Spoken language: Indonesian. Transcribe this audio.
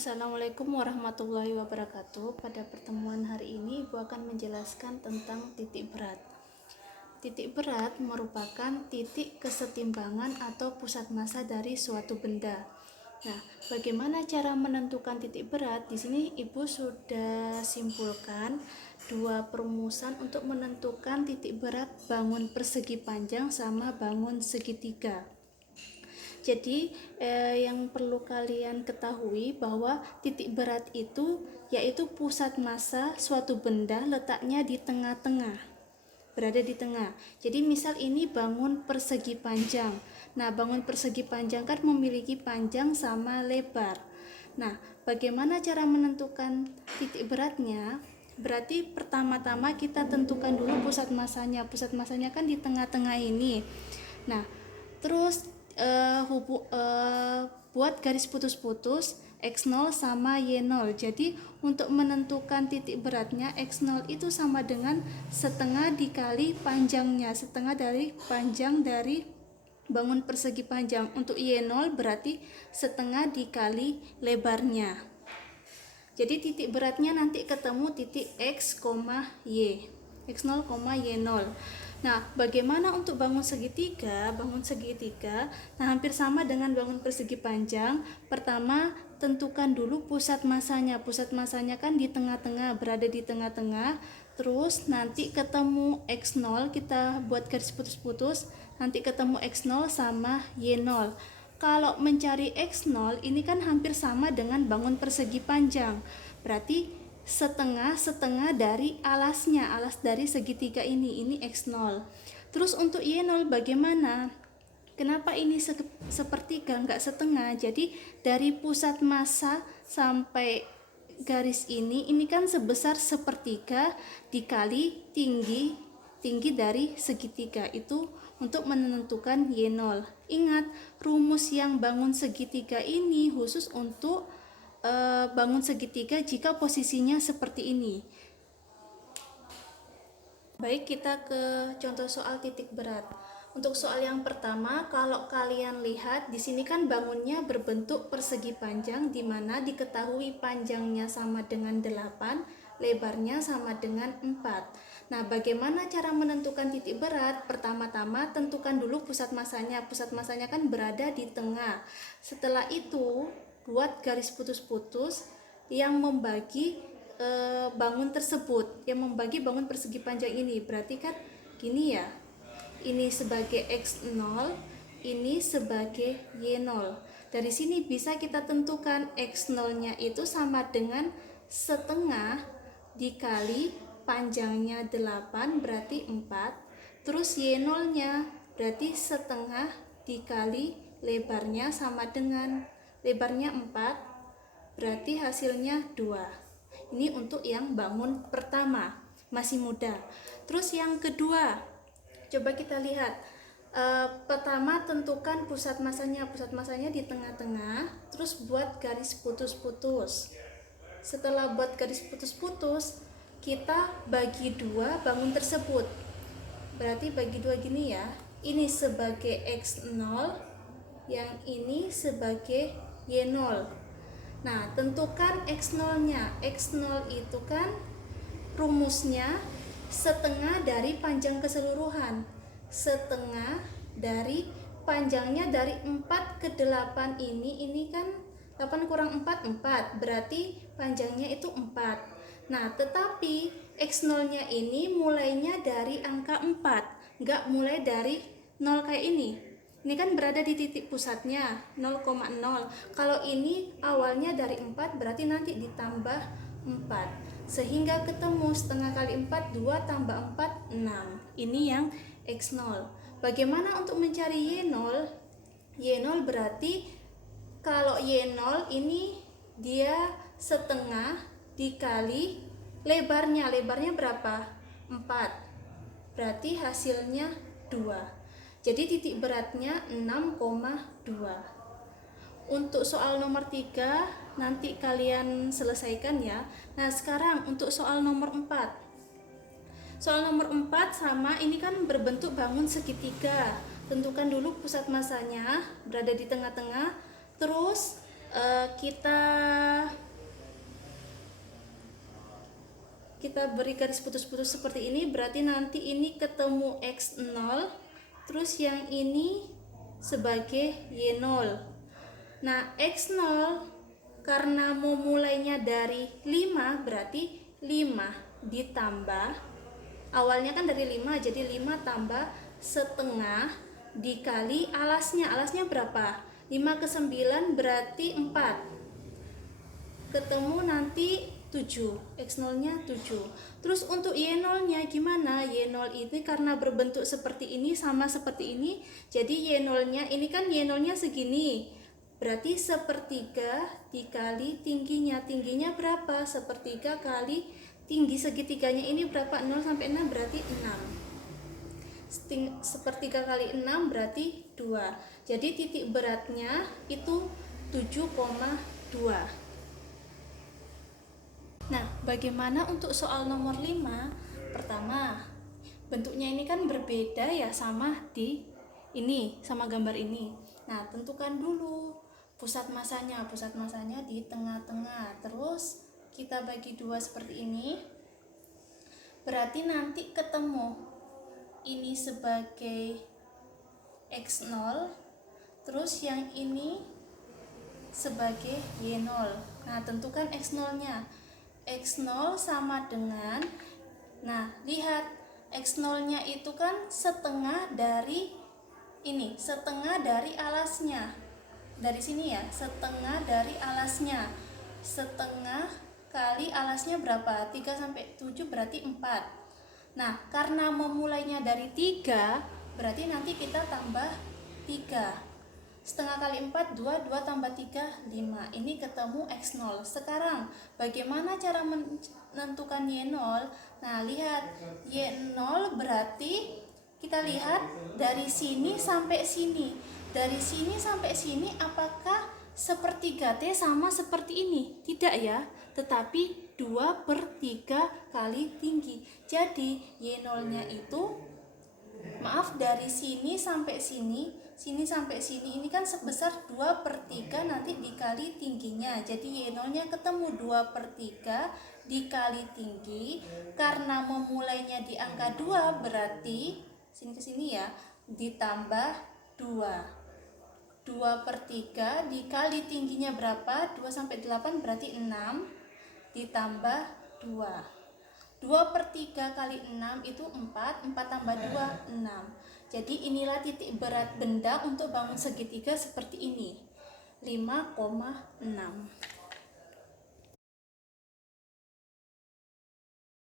Assalamualaikum warahmatullahi wabarakatuh. Pada pertemuan hari ini Ibu akan menjelaskan tentang titik berat. Titik berat merupakan titik kesetimbangan atau pusat massa dari suatu benda. Nah, bagaimana cara menentukan titik berat? Di sini Ibu sudah simpulkan dua perumusan untuk menentukan titik berat bangun persegi panjang sama bangun segitiga. Jadi yang perlu kalian ketahui bahwa titik berat itu yaitu pusat massa suatu benda letaknya di tengah-tengah, berada di tengah. Jadi misal ini bangun persegi panjang. Nah, bangun persegi panjang kan memiliki panjang sama lebar. Nah, bagaimana cara menentukan titik beratnya? Berarti pertama-tama kita tentukan dulu pusat massanya. Pusat massanya kan di tengah-tengah ini. Nah, terus buat garis putus-putus X0 sama Y0. Jadi untuk menentukan titik beratnya X0 itu sama dengan setengah dikali panjangnya, setengah dari panjang dari bangun persegi panjang. Untuk Y0 berarti setengah dikali lebarnya. Jadi titik beratnya nanti ketemu titik X, Y, X0, Y0. Nah, bagaimana untuk bangun segitiga? Bangun segitiga, nah hampir sama dengan bangun persegi panjang. Pertama, tentukan dulu pusat massanya. Pusat massanya kan di tengah-tengah, berada di tengah-tengah. Terus nanti ketemu X0, kita buat garis putus-putus, nanti ketemu X0 sama Y0. Kalau mencari X0, ini kan hampir sama dengan bangun persegi panjang. Berarti setengah dari alasnya, alas dari segitiga ini X0. Terus untuk Y0 bagaimana? Kenapa ini sepertiga, enggak setengah? Jadi dari pusat massa sampai garis ini kan sebesar sepertiga dikali tinggi dari segitiga. Itu untuk menentukan Y0. Ingat, rumus yang bangun segitiga ini khusus untuk bangun segitiga jika posisinya seperti ini. Baik, kita ke contoh soal titik berat. Untuk soal yang pertama, kalau kalian lihat di sini kan bangunnya berbentuk persegi panjang, di mana diketahui panjangnya sama dengan 8, lebarnya sama dengan 4. Nah, bagaimana cara menentukan titik berat? Pertama-tama tentukan dulu pusat massanya. Pusat massanya kan berada di tengah. Setelah itu buat garis putus-putus yang membagi bangun tersebut, yang membagi bangun persegi panjang ini. Berarti kan gini ya, ini sebagai X0, ini sebagai Y0. Dari sini bisa kita tentukan X0 nya itu sama dengan setengah dikali panjangnya 8 berarti 4, terus Y0 nya berarti setengah dikali lebarnya sama dengan lebarnya 4, berarti hasilnya 2. Ini untuk yang bangun pertama, masih mudah. Terus yang kedua, coba kita lihat. Pertama tentukan pusat massanya. Pusat massanya di tengah-tengah, terus buat garis putus-putus. Setelah buat garis putus-putus, kita bagi 2 bangun tersebut. Berarti bagi 2 gini ya. Ini sebagai X0, yang ini sebagai Y0. Nah, tentukan X0 nya. X0 itu kan rumusnya setengah dari panjang keseluruhan. Setengah dari panjangnya dari 4 ke 8 ini kan 8 kurang 4, 4. Berarti panjangnya itu 4. Nah, tetapi X0 nya ini mulainya dari angka 4, enggak mulai dari 0 kayak ini. Ini kan berada di titik pusatnya 0,0. Kalau ini awalnya dari 4, berarti nanti ditambah 4. Sehingga ketemu setengah kali 4, 2 tambah 4, 6. Ini yang X0. Bagaimana untuk mencari Y0? Y0 berarti kalau Y0 ini dia setengah dikali lebarnya. Lebarnya berapa? 4. Berarti hasilnya 2. Jadi titik beratnya 6,2. Untuk soal nomor 3 nanti kalian selesaikan ya. Nah, sekarang untuk soal nomor 4. Soal nomor 4 sama, ini kan berbentuk bangun segitiga. Tentukan dulu pusat massanya berada di tengah-tengah. Terus kita kita beri garis putus-putus seperti ini, berarti nanti ini ketemu X0, terus yang ini sebagai Y0. Nah, X0 karena mau mulainya dari 5, berarti 5 ditambah, awalnya kan dari 5, jadi 5 tambah setengah dikali alasnya. Alasnya berapa? 5 ke 9 berarti 4. Ketemu nanti 7, X0 nya 7. Terus untuk Y0 nya gimana? Y0 ini karena berbentuk seperti ini sama seperti ini, jadi Y0 nya ini kan Y0 nya segini, berarti sepertiga dikali tingginya. Tingginya berapa? Sepertiga kali tinggi segitiganya ini berapa? 0 sampai 6 berarti 6. Sepertiga kali 6 berarti 2. Jadi titik beratnya itu 7,2. Nah, bagaimana untuk soal nomor 5? Pertama, bentuknya ini kan berbeda ya sama di ini, sama gambar ini. Nah, tentukan dulu pusat masanya. Pusat masanya di tengah-tengah. Terus kita bagi 2 seperti ini. Berarti nanti ketemu ini sebagai X0, terus yang ini sebagai Y0. Nah, tentukan X0 nya. X0 sama dengan, nah lihat X0 nya itu kan setengah dari ini, setengah dari alasnya. Dari sini ya, setengah dari alasnya. Setengah kali alasnya berapa? 3 sampai 7 berarti 4. Nah, karena memulainya dari 3, berarti nanti kita tambah 3. Setengah kali 4, 2, 2 tambah 3, 5. Ini ketemu X0. Sekarang, bagaimana cara menentukan Y0? Nah, lihat. Y0 berarti, kita lihat dari sini sampai sini. Dari sini sampai sini, apakah sepertiga T sama seperti ini? Tidak ya, tetapi 2/3 kali tinggi. Jadi, Y0-nya itu, maaf, dari sini sampai sini sampai sini ini kan sebesar 2/3 nanti dikali tingginya. Jadi Y0 nya ketemu 2/3 dikali tinggi. Karena memulainya di angka 2 berarti sini ke sini ya, ditambah 2. 2/3 dikali tingginya berapa? 2 sampai 8 berarti 6 ditambah 2. 2/3 kali 6 itu 4, 4 tambah 2, 6. Jadi inilah titik berat benda untuk bangun segitiga seperti ini, 5,6.